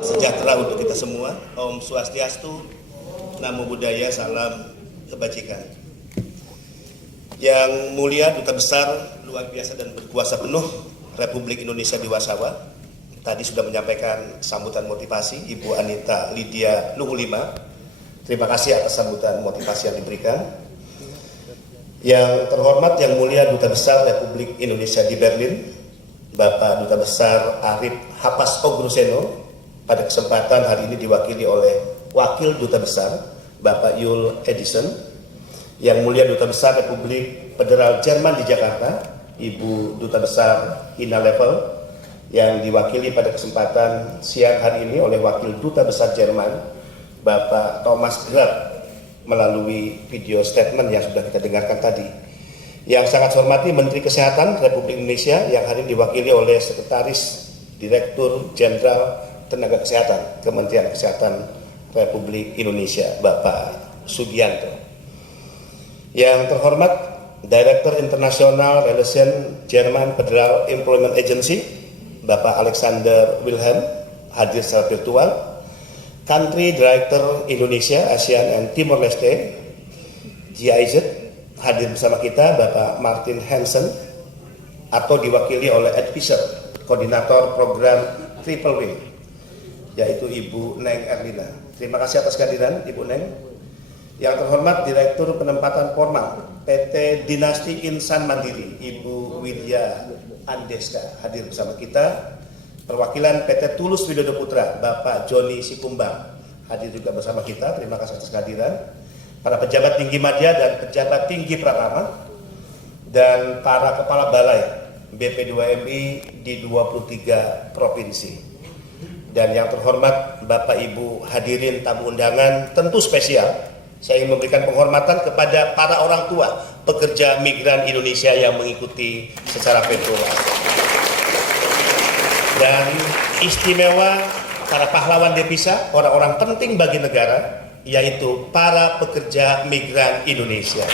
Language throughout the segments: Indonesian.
Sejahtera untuk kita semua. Om Swastiastu, Namo Buddhaya, salam kebajikan. Yang mulia Duta Besar luar biasa dan berkuasa penuh Republik Indonesia di Warsawa tadi sudah menyampaikan sambutan motivasi, Ibu Anita Lydia Luhulima. Terima kasih atas sambutan motivasi yang diberikan. Yang terhormat yang mulia Duta Besar Republik Indonesia di Berlin, Bapak Duta Besar Arif Hapas Ogroseno, pada kesempatan hari ini diwakili oleh Wakil Duta Besar Bapak Yul Edison. Yang mulia Duta Besar Republik Federal Jerman di Jakarta, Ibu Duta Besar Ina Level, yang diwakili pada kesempatan siang hari ini oleh Wakil Duta Besar Jerman Bapak Thomas Graf melalui video statement yang sudah kita dengarkan tadi. Yang sangat saya hormati Menteri Kesehatan Republik Indonesia yang hari ini diwakili oleh Sekretaris Direktur Jenderal Tenaga Kesehatan Kementerian Kesehatan Republik Indonesia Bapak Sugianto. Yang terhormat Direktur International Relation German Federal Employment Agency Bapak Alexander Wilhelm hadir secara virtual. Country Director Indonesia ASEAN and Timor Leste GIZ hadir bersama kita Bapak Martin Hansen atau diwakili oleh Ed Fisher, Koordinator Program Triple Wing, yaitu Ibu Neng Erlina. Terima kasih atas kehadiran Ibu Neng. Yang terhormat Direktur Penempatan Formal PT Dinasti Insan Mandiri Ibu Widya Andeska hadir bersama kita. Perwakilan PT Tulus Widodo Putra Bapak Joni Sikumbang hadir juga bersama kita. Terima kasih atas kehadiran. Para pejabat tinggi media dan pejabat tinggi Pratama dan para kepala balai BP2MI di 23 provinsi. Dan yang terhormat Bapak Ibu hadirin tamu undangan, tentu spesial saya ingin memberikan penghormatan kepada para orang tua pekerja migran Indonesia yang mengikuti secara virtual. Dan istimewa para pahlawan devisa, orang-orang penting bagi negara, yaitu para pekerja migran Indonesia.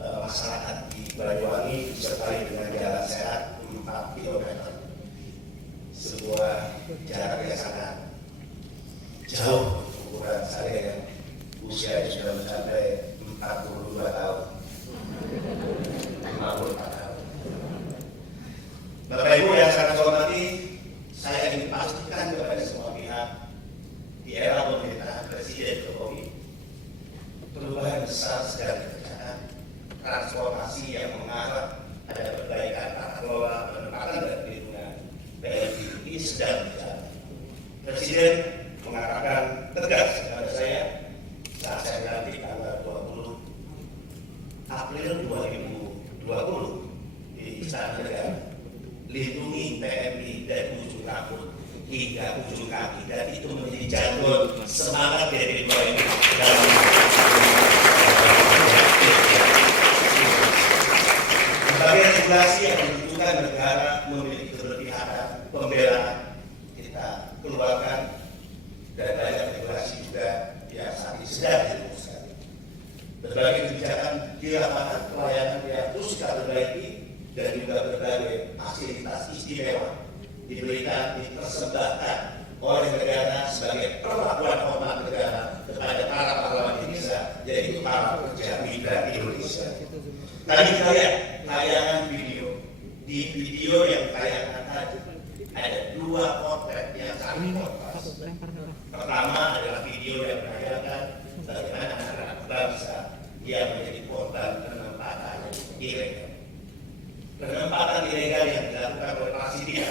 Masyarakat di Banyuwangi disertai dengan jalan sehat 4 km. Sebuah jarak yang sangat jauh ukuran saya yang usia sudah mencapai 42 tahun. 54 tahun. Bapak Ibu yang sangat saya hormati, saya ingin pastikan kepada semua pihak di era pemerintahan Presiden Jokowi, perubahan besar sedang dikerjakan, transformasi yang mengarah pada perbaikan tata kelola, penempatan dan perlindungan BNI ini sedang berjalan. Presiden mengatakan tegas kepada saya saat saya dilantik tanggal 20 April 2020 di Istana Negara, lindungi TNI dari ujung rambut hingga ujung kaki, dan itu menjadi jargon semangat dari BP2MI dalam berbagai regulasi yang menunjukkan negara memiliki keberpihakan pembelaan kita keluarkan. Dan banyak regulasi juga yang saat ini sedang dirumuskan. Berbagai kebijakan di lapangan, pelayanan yang terus kita perbaiki, dan juga berbagai fasilitas istimewa diberikan, dipersembahkan oleh negara sebagai perlakuan hormat negara kepada para pahlawan Indonesia, yaitu para pekerja migran Indonesia. Tadi kita lihat tayangan video. Di video yang ditayangkan tadi ada 2 potret yang saling kontras. Pertama adalah video yang menayangkan bagaimana anak bangsa yang menjadi korban penempatan ilegal. Penempatan ilegal yang dilakukan oleh Prasidia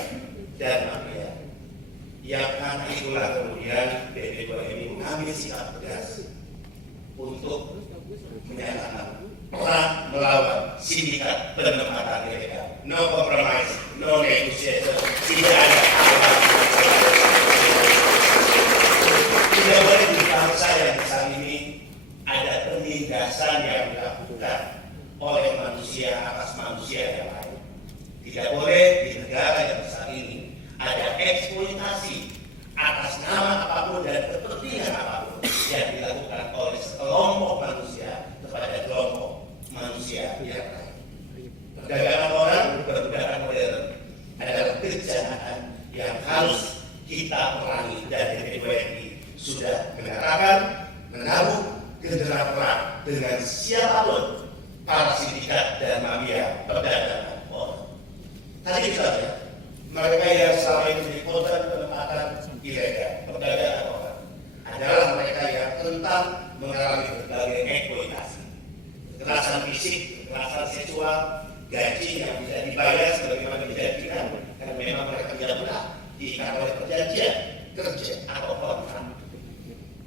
dan mafia. Yang karena itulah kemudian BP2MI mengambil sikap tegas untuk menyatakan perang melawan sindikat penempatan ilegal. No compromise, no negotiation, tidak ada tidak boleh di bangsa yang saat ini ada penindasan yang dilakukan oleh manusia atas manusia yang lain. Tidak boleh di negara yang saat ini ada eksploitasi atas nama apapun dan kepentingan apapun yang dilakukan oleh sekelompok menabuh genderang perang dengan siapapun para sindikat dan mafia perdagangan orang. Tadi kita lihat mereka yang selama ini menjadi korban penempatan ilegal perdagangan orang adalah mereka yang rentan mengalami berbagai eksploitasi, kekerasan fisik, kekerasan seksual, gaji yang tidak dibayar sebagaimana dijanjikan karena memang mereka tidak pernah diikat oleh perjanjian kerja atau kontrak.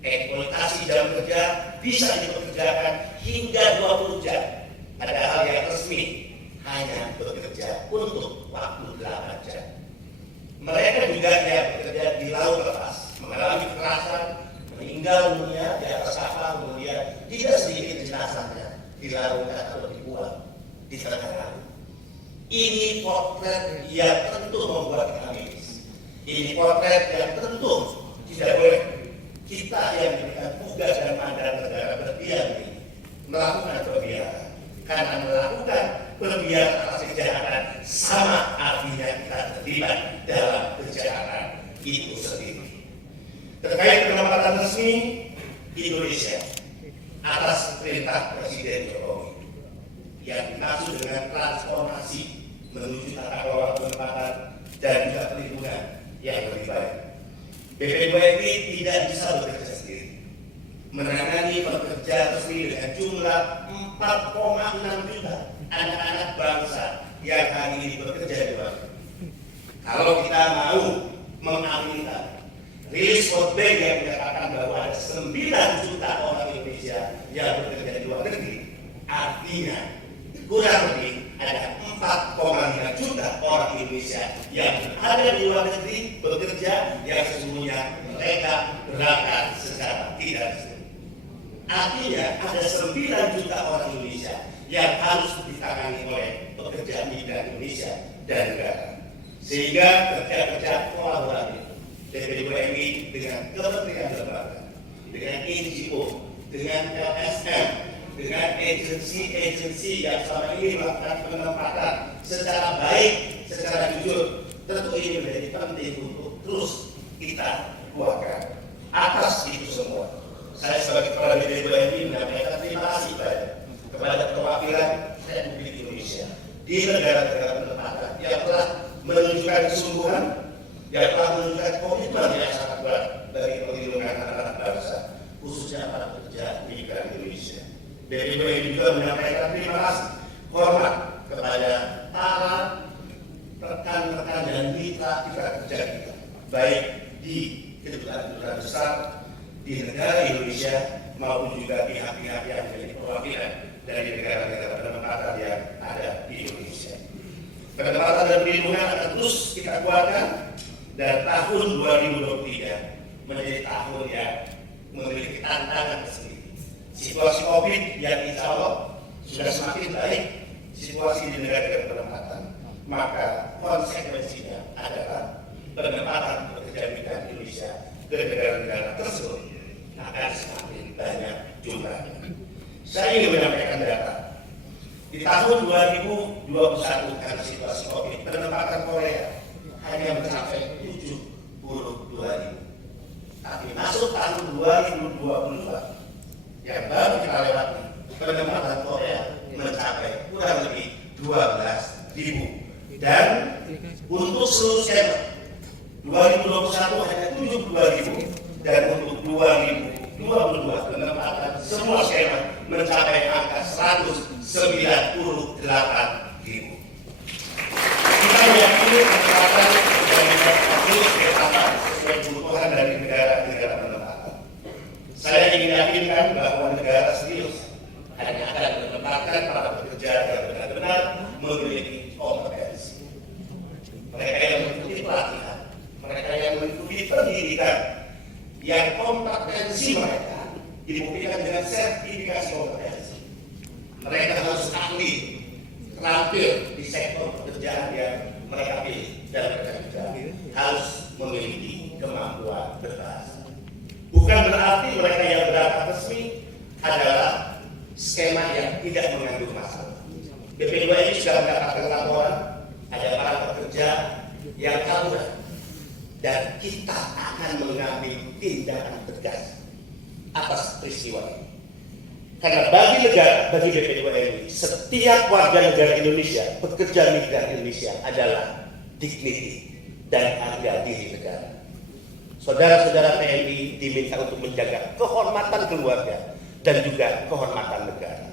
Eksploitasi jam kerja bisa dipekerjakan hingga 20 jam, padahal yang resmi hanya bekerja untuk waktu 8 jam. Mereka juga yang bekerja di laut lepas, mengalami kekerasan, meninggal dunia di atas kapal, kemudian tidak sedikit jenazahnya dilarungkan atau dibuang di tengah laut. Ini potret yang tentu membuat kita miris. Ini potret yang tentu tidak boleh kita yang diberikan tugas dan mandat negara berdiam diri melakukan perbiaran. Karena melakukan perbiaran atas kejahatan sama artinya kita terlibat dalam kejahatan itu sendiri. Terkait penempatan resmi Indonesia atas perintah Presiden Jokowi yang dimaksud dengan transformasi menuju tata kelola penempatan dan juga perlindungan yang lebih baik. BP2MI tidak bisa bekerja sendiri. Menangani pekerja resmi dengan jumlah 4,6 juta anak-anak bangsa yang hari ini bekerja di luar negeri. Kalau kita mau mengaminkan rilis World Bank yang menyatakan bahwa ada 9 juta orang Indonesia yang bekerja di luar negeri, artinya kurang lebih ada 4,5 juta orang Indonesia yang ada di luar negeri bekerja yang sesungguhnya mereka berangkat secara tidak resmi. Artinya ada 9 juta orang Indonesia yang harus ditangani oleh pekerja migran Indonesia dan negara. Sehingga kerja-kerja kolaboratif BP2MI dengan kementerian lembaga, dengan NGO, dengan LSM, dengan agensi-agensi yang selama ini melakukan penempatan secara baik, secara jujur, tentu ini menjadi penting untuk terus kita kuatkan. Atas itu semua, saya sebagai kepala BP2MI menyampaikan terima kasih banyak kepada perwakilan Republik Indonesia di negara-negara penempatan yang telah menunjukkan kesungguhan, yang telah menunjukkan komitmen yang sangat kuat bagi perlindungan anak-anak bangsa, khususnya para pekerja migran Indonesia. BP2MI juga menyampaikan terima kasih hormat kepada para rekan-rekan dan mitra kerja kita, baik di kedutaan-kedutaan besar di negara Indonesia maupun juga pihak-pihak yang menjadi perwakilan dari negara-negara penempatan yang ada di Indonesia. Penempatan dan perlindungan akan terus kita kuatkan dan tahun 2023 menjadi tahun yang memiliki tantangan tersendiri. Situasi COVID yang insya Allah sudah semakin baik, situasi di negara-negara penempatan, maka konsekuensinya adalah penempatan pekerja migran Indonesia ke negara-negara tersebut akan semakin banyak jumlahnya. Saya ingin menyampaikan data. Di tahun 2021 karena situasi COVID, penempatan Korea hanya mencapai 72.000. Tapi masuk tahun 2022 yang baru kita lewati, penempatan Korea mencapai kurang lebih 12.000. Dan untuk seluruh skema 2021 hanya 72.000 dan untuk 2022 penempatan semua skema mencapai angka 198.000. Kita meyakini penempatan dan terus bertambah sesuai kebutuhan dari negara-negara penempatan. Saya ingin yakinkan bahwa negara serius hanya akan menempatkan para pekerja yang benar-benar memiliki kompetensi. Mereka yang mengikuti pelatihan, mereka yang mengikuti pendidikan, yang kompetensi mereka dibuktikan dengan sertifikasi kompetensi. Mereka harus ahli, terampil di sektor pekerjaan yang mereka pilih dan mereka juga harus memiliki kemampuan berbahasa. Bukan berarti mereka yang berangkat resmi adalah skema yang tidak mengandung masalah. BP2MI sudah mendapatkan laporan ada para pekerja yang kabur dan kita akan mengambil tindakan tegas atas peristiwa ini. Karena bagi negara, bagi BP2MI, setiap warga negara Indonesia, pekerja migran Indonesia adalah dignity dan harga diri negara. Saudara-saudara PMI diminta untuk menjaga kehormatan keluarga dan juga kehormatan negara.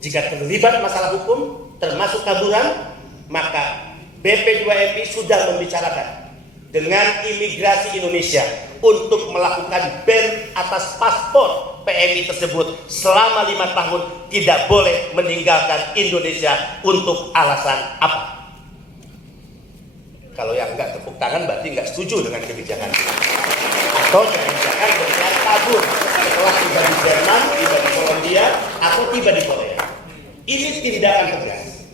Jika terlibat masalah hukum, termasuk kaburan, maka BP2MI sudah membicarakan dengan imigrasi Indonesia untuk melakukan ban atas paspor PMI tersebut selama 5 tahun, tidak boleh meninggalkan Indonesia untuk alasan apa. Kalau yang enggak tepuk tangan berarti enggak setuju dengan kebijakan ini. Atau jangan-jangan berniat kabur setelah tiba di Jerman, tiba di Kolombia, atau tiba di Korea. Ini tindakan tegas.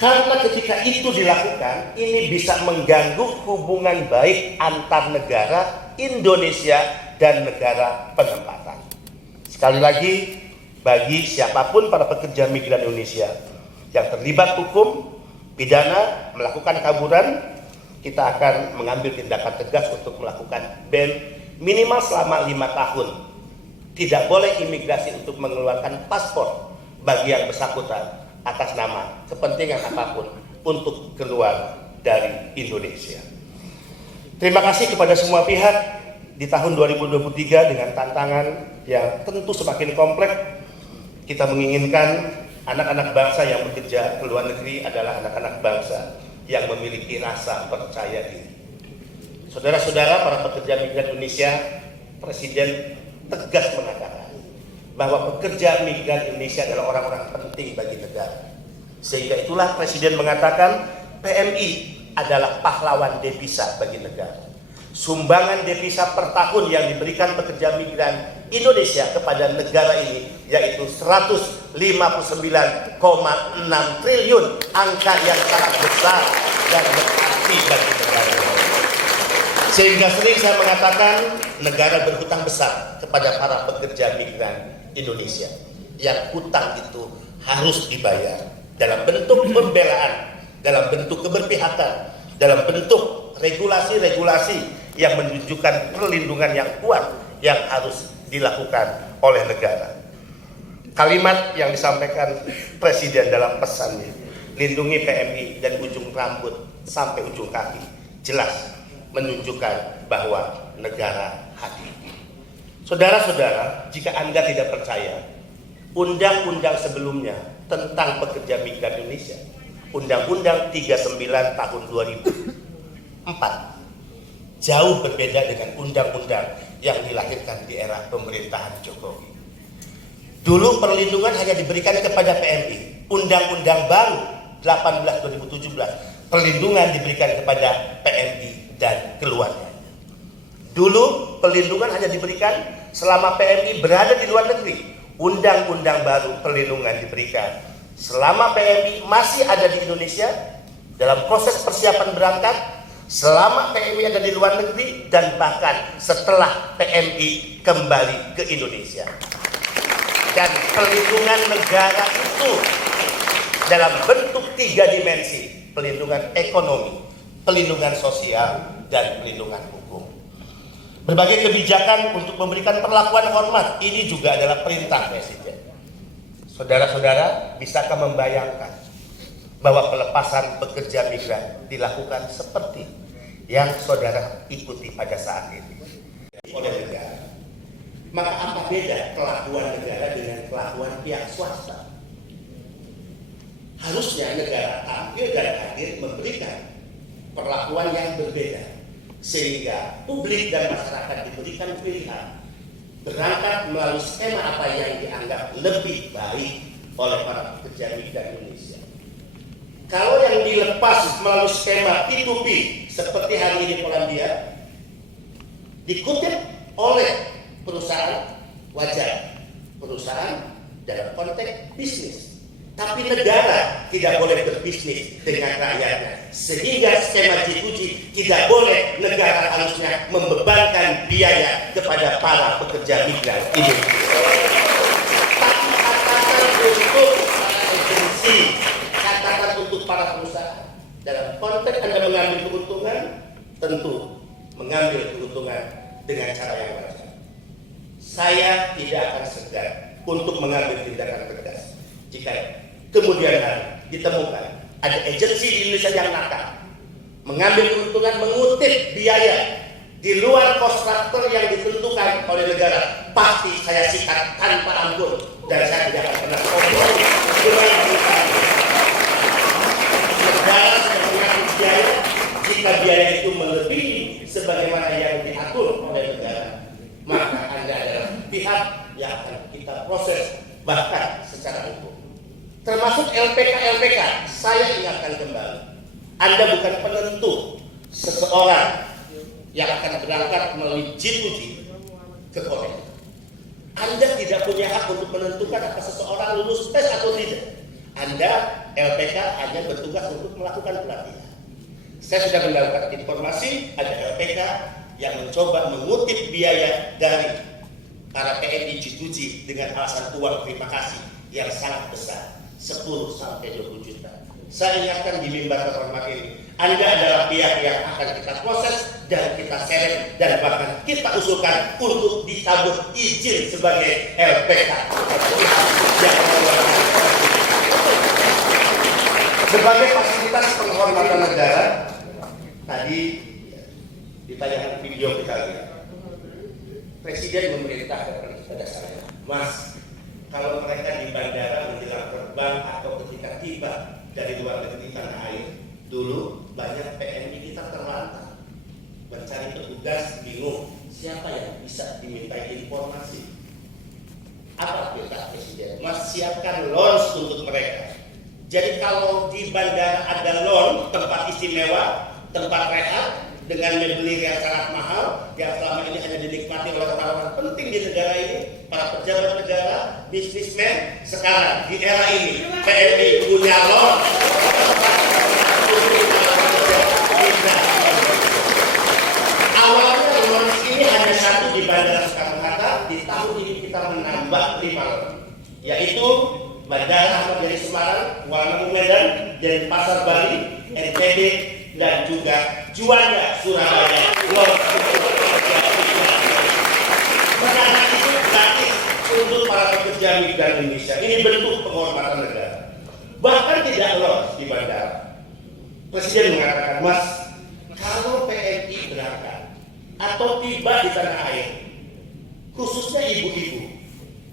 Karena ketika itu dilakukan, ini bisa mengganggu hubungan baik antar negara Indonesia dan negara penempatan. Sekali lagi, bagi siapapun para pekerja migran Indonesia yang terlibat hukum, pidana, melakukan kaburan, kita akan mengambil tindakan tegas untuk melakukan ban minimal selama 5 tahun. Tidak boleh imigrasi untuk mengeluarkan paspor bagi yang bersangkutan atas nama kepentingan apapun untuk keluar dari Indonesia. Terima kasih kepada semua pihak di tahun 2023 dengan tantangan yang tentu semakin kompleks. Kita menginginkan anak-anak bangsa yang bekerja ke luar negeri adalah anak-anak bangsa yang memiliki rasa percaya diri. Saudara-saudara para pekerja migran Indonesia, Presiden tegas mengatakan bahwa pekerja migran Indonesia adalah orang-orang penting bagi negara. Sehingga itulah Presiden mengatakan PMI adalah pahlawan devisa bagi negara. Sumbangan devisa per tahun yang diberikan pekerja migran Indonesia kepada negara ini yaitu 159,6 triliun, angka yang sangat besar dan berarti bagi negara. Sehingga sering saya mengatakan negara berhutang besar kepada para pekerja migran Indonesia, yang hutang itu harus dibayar dalam bentuk pembelaan, dalam bentuk keberpihakan, dalam bentuk regulasi-regulasi yang menunjukkan perlindungan yang kuat yang harus dilakukan oleh negara. Kalimat yang disampaikan Presiden dalam pesannya, lindungi PMI dan ujung rambut sampai ujung kaki, jelas menunjukkan bahwa negara hadir. Saudara-saudara, jika Anda tidak percaya, undang-undang sebelumnya tentang pekerja migran Indonesia, Undang-Undang 39 tahun 2004, jauh berbeda dengan undang-undang yang dilahirkan di era pemerintahan Jokowi. Dulu perlindungan hanya diberikan kepada PMI. Undang-undang baru 18/2017, perlindungan diberikan kepada PMI dan keluarga. Dulu perlindungan hanya diberikan selama PMI berada di luar negeri. Undang-undang baru perlindungan diberikan selama PMI masih ada di Indonesia dalam proses persiapan berangkat, selama PMI ada di luar negeri, dan bahkan setelah PMI kembali ke Indonesia. Dan perlindungan negara itu dalam bentuk 3 dimensi: perlindungan ekonomi, perlindungan sosial, dan perlindungan hukum. Berbagai kebijakan untuk memberikan perlakuan hormat ini juga adalah perintah Presiden. Saudara-saudara, bisakah membayangkan bahwa pelepasan pekerja migran dilakukan seperti yang saudara ikuti pada saat ini oleh negara? Maka apa beda kelakuan negara dengan kelakuan pihak swasta? Harusnya negara tampil dan hadir memberikan perlakuan yang berbeda, sehingga publik dan masyarakat diberikan pilihan berangkat melalui skema apa yang dianggap lebih baik oleh para pekerja migran Indonesia. Kalau yang dilepas melalui skema P2P seperti hari ini Polandia, dikutip oleh perusahaan, wajar, perusahaan dalam konteks bisnis. Tapi negara tidak boleh berbisnis dengan rakyatnya, sehingga skema G2G tidak boleh negara harusnya membebankan biaya kepada para pekerja migran ini. Tapi katakan untuk para agensi, katakan untuk para perusahaan, dalam konteks Anda mengambil keuntungan, tentu mengambil keuntungan dengan cara yang wajar. saya tidak akan segan untuk mengambil tindakan tegas jika kemudian hari ditemukan ada agensi di Indonesia yang nakal, mengambil keuntungan mengutip biaya di luar kontraktor yang ditentukan oleh negara. Pasti saya sikat tanpa ampun dan saya tidak akan pernah kompromi dengan negara yang mengatur biaya jika biaya itu melebihi sebagaimana yang diatur oleh negara, maka Anda adalah pihak yang akan kita proses bahkan secara hukum. Termasuk LPK, saya ingatkan kembali, Anda bukan penentu seseorang yang akan berangkat melalui G2G ke Korea. Anda tidak punya hak untuk menentukan apakah seseorang lulus tes atau tidak. Anda, LPK, hanya bertugas untuk melakukan pelatihan. Saya sudah mendapatkan informasi ada LPK yang mencoba mengutip biaya dari para PNI G2G dengan alasan uang terima kasih yang sangat besar, 10 sampai 20 juta. Saya ingatkan di mimbar terhormat ini, Anda adalah pihak yang akan kita proses dan kita seret dan bahkan kita usulkan untuk dicabut izin sebagai LPK. Sebagai fasilitas penghormatan negara, tadi ditayangkan video kita lihat, Presiden memerintahkan kepada saya, Mas, kalau mereka di bandara menjelang terbang atau ketika tiba dari luar negeri tanah air, dulu banyak PNI kita terlantar, mencari petugas, bingung siapa yang bisa dimintai informasi. Apa perintah Presiden? Mas, siapkan lounge untuk mereka. Jadi kalau di bandara ada lounge, tempat istimewa, tempat rehat dengan mobil yang sangat mahal, yang selama ini hanya dinikmati oleh orang-orang penting di negara ini, para pejabat negara, bisnismen. Sekarang di era ini PNI punya lounge. Awalnya lounge ini hanya satu di Bandara Soekarno-Hatta. Di tahun ini kita menambah 5 lounge, yaitu Bandara Ahmad Yani Semarang, Kuala Namu Medan, Denpasar Bali, NTB, dan juga Juanda Surabaya. Karena itu gratis untuk para pekerja migran Indonesia. Ini bentuk penghormatan negara. Bahkan tidak lolos di bandara. Presiden mengatakan, Mas, kalau PNI berangkat atau tiba di tanah air, khususnya ibu-ibu,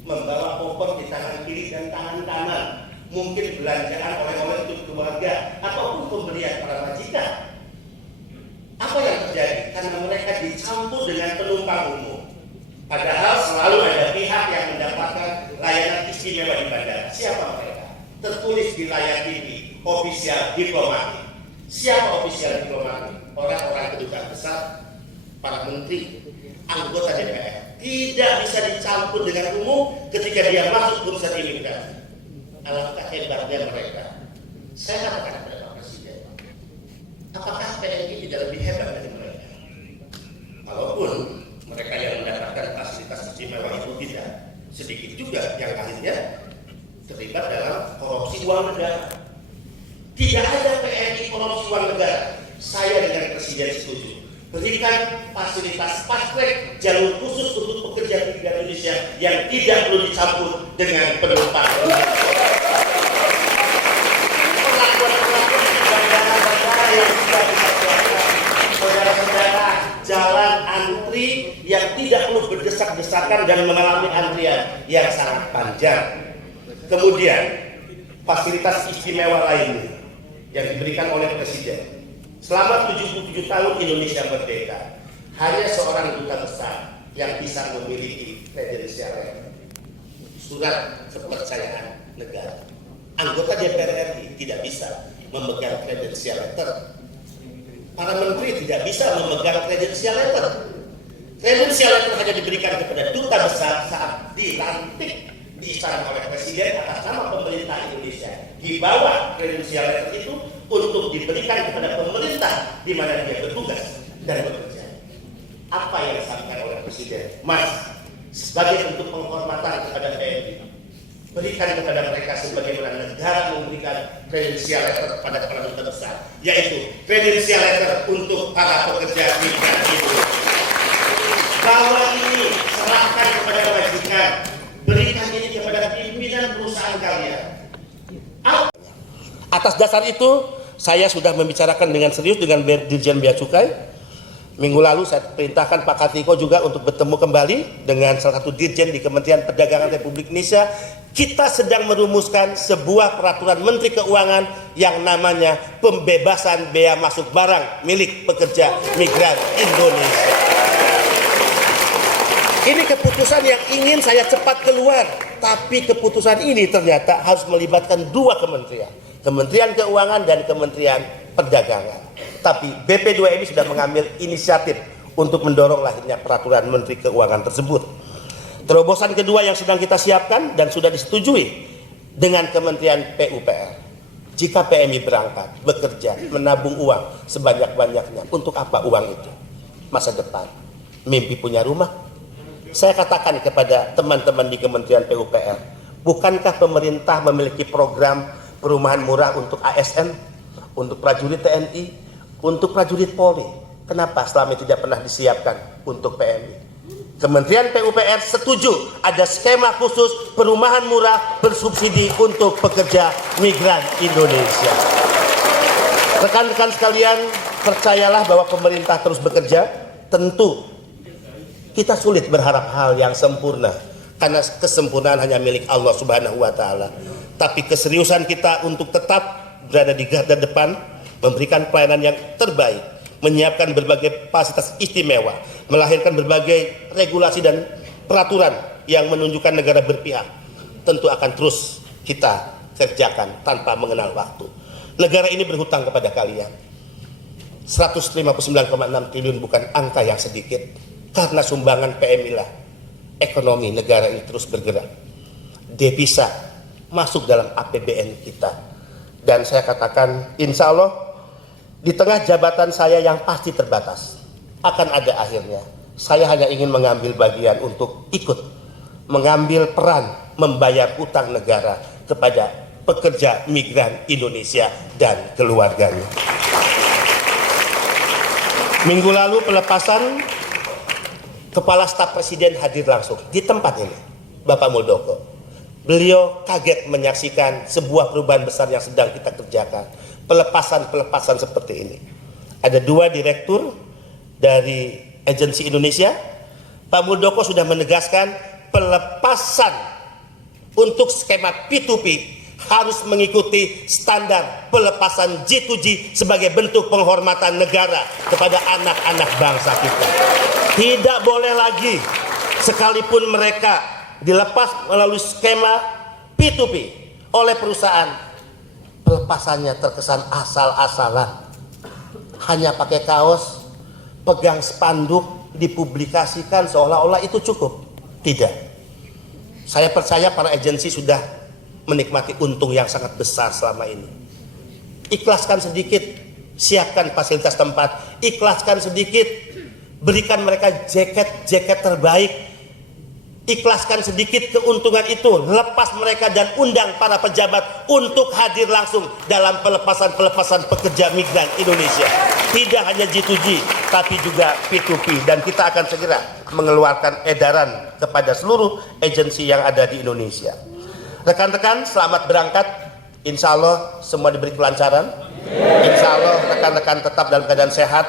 membawa koper di tangan kiri dan tangan kanan, mungkin belanjaan oleh-oleh untuk keluarga ataupun pemberian para majikan. Apa yang terjadi? Karena mereka dicampur dengan penumpang umum. Padahal selalu ada pihak yang mendapatkan layanan istimewa di bandara. Siapa mereka? Tertulis di layar TV, ofisial diplomatik. Siapa ofisial diplomatik? Orang-orang kedutaan besar, para menteri, anggota DPR. Tidak bisa dicampur dengan umum ketika dia masuk urusan imigrasi. Alangkah hebatnya mereka. Saya katakan kepada Pak Presiden, apakah PNI tidak lebih hebat dari mereka? Walaupun mereka yang mendapatkan fasilitas istimewa itu tidak sedikit juga yang akhirnya terlibat dalam korupsi uang negara. Tidak ada PNI korupsi uang negara. Saya dengan Presiden setuju. Berikan fasilitas fast track, jalur khusus untuk pekerja migran Indonesia yang tidak perlu dicampur dengan penumpang. Perlakuan-perlakuan di bandara-bandara yang sudah dipersiapkan, saudara-saudara, jalan antri yang tidak perlu berdesak-desakan dan mengalami antrian yang sangat panjang. Kemudian fasilitas istimewa lainnya yang diberikan oleh Presiden. Selama 77 tahun Indonesia merdeka, hanya seorang duta besar yang bisa memiliki kredensial surat kepercayaan negara. Anggota DPR RI tidak bisa memegang kredensial letter. Para menteri tidak bisa memegang kredensial letter. Kredensial letter hanya diberikan kepada duta besar saat dilantik di istana oleh Presiden atas nama pemerintah Indonesia. Di bawah kredensial letter itu untuk diberikan kepada pemerintah di mana dia bertugas dan bekerja. Apa yang disampaikan oleh Presiden? Mas, sebagai bentuk penghormatan kepada TNI, berikan kepada mereka sebagaimana negara memberikan kredensial letter kepada para duta besar, yaitu kredensial letter untuk para pekerja migran itu. Bahwa ini serah serahkan kepada majikan, berikan ini kepada pimpinan perusahaan kalian. Atas dasar itu, saya sudah membicarakan dengan serius dengan Dirjen Bea Cukai. Minggu lalu saya perintahkan Pak Kartiko juga untuk bertemu kembali dengan salah satu dirjen di Kementerian Perdagangan Republik Indonesia. Kita sedang merumuskan sebuah peraturan Menteri Keuangan yang namanya pembebasan bea masuk barang milik pekerja migran Indonesia. Ini keputusan yang ingin saya cepat keluar, tapi keputusan ini ternyata harus melibatkan dua kementerian, Kementerian Keuangan dan Kementerian Perdagangan. Tapi BP2 ini sudah mengambil inisiatif untuk mendorong lahirnya peraturan Menteri Keuangan tersebut. Terobosan kedua yang sedang kita siapkan dan sudah disetujui dengan Kementerian PUPR. Jika PMI berangkat, bekerja, menabung uang sebanyak-banyaknya, untuk apa uang itu? Masa depan, mimpi punya rumah. Saya katakan kepada teman-teman di Kementerian PUPR, bukankah pemerintah memiliki program perumahan murah untuk ASN, untuk prajurit TNI, untuk prajurit Polri? Kenapa selama ini tidak pernah disiapkan untuk PMI? Kementerian PUPR setuju ada skema khusus perumahan murah bersubsidi untuk pekerja migran Indonesia. Rekan-rekan sekalian, percayalah bahwa pemerintah terus bekerja. Tentu kita sulit berharap hal yang sempurna, karena kesempurnaan hanya milik Allah Subhanahu wa Ta'ala. Tapi keseriusan kita untuk tetap berada di garda depan, memberikan pelayanan yang terbaik, menyiapkan berbagai fasilitas istimewa, melahirkan berbagai regulasi dan peraturan yang menunjukkan negara berpihak, tentu akan terus kita kerjakan tanpa mengenal waktu. Negara ini berhutang kepada kalian. 159,6 triliun bukan angka yang sedikit. Karena sumbangan PMI lah ekonomi negara ini terus bergerak. Devisa masuk dalam APBN kita. Dan saya katakan, insya Allah di tengah jabatan saya yang pasti terbatas, akan ada akhirnya. Saya hanya ingin mengambil bagian untuk ikut mengambil peran membayar hutang negara kepada pekerja migran Indonesia dan keluarganya. Minggu lalu pelepasan Kepala Staf Presiden hadir langsung di tempat ini, Bapak Muldoko. Beliau kaget menyaksikan sebuah perubahan besar yang sedang kita kerjakan. Pelepasan seperti ini. Ada dua direktur dari agensi Indonesia. Pak Muldoko sudah menegaskan pelepasan untuk skema P2P harus mengikuti standar pelepasan G2G sebagai bentuk penghormatan negara kepada anak-anak bangsa kita. Tidak boleh lagi sekalipun mereka dilepas melalui skema P2P oleh perusahaan, pelepasannya terkesan asal-asalan, hanya pakai kaos, pegang spanduk, dipublikasikan seolah-olah itu cukup. Tidak. Saya percaya para agensi sudah menikmati untung yang sangat besar selama ini. Ikhlaskan sedikit, siapkan fasilitas tempat, ikhlaskan sedikit, berikan mereka jaket terbaik, ikhlaskan sedikit keuntungan itu, lepas mereka dan undang para pejabat untuk hadir langsung dalam pelepasan pekerja migran Indonesia. Tidak hanya G2G, tapi juga P2P. Dan kita akan segera mengeluarkan edaran kepada seluruh agensi yang ada di Indonesia. Rekan-rekan, selamat berangkat. Insya Allah semua diberi kelancaran. Insya Allah rekan-rekan tetap dalam keadaan sehat.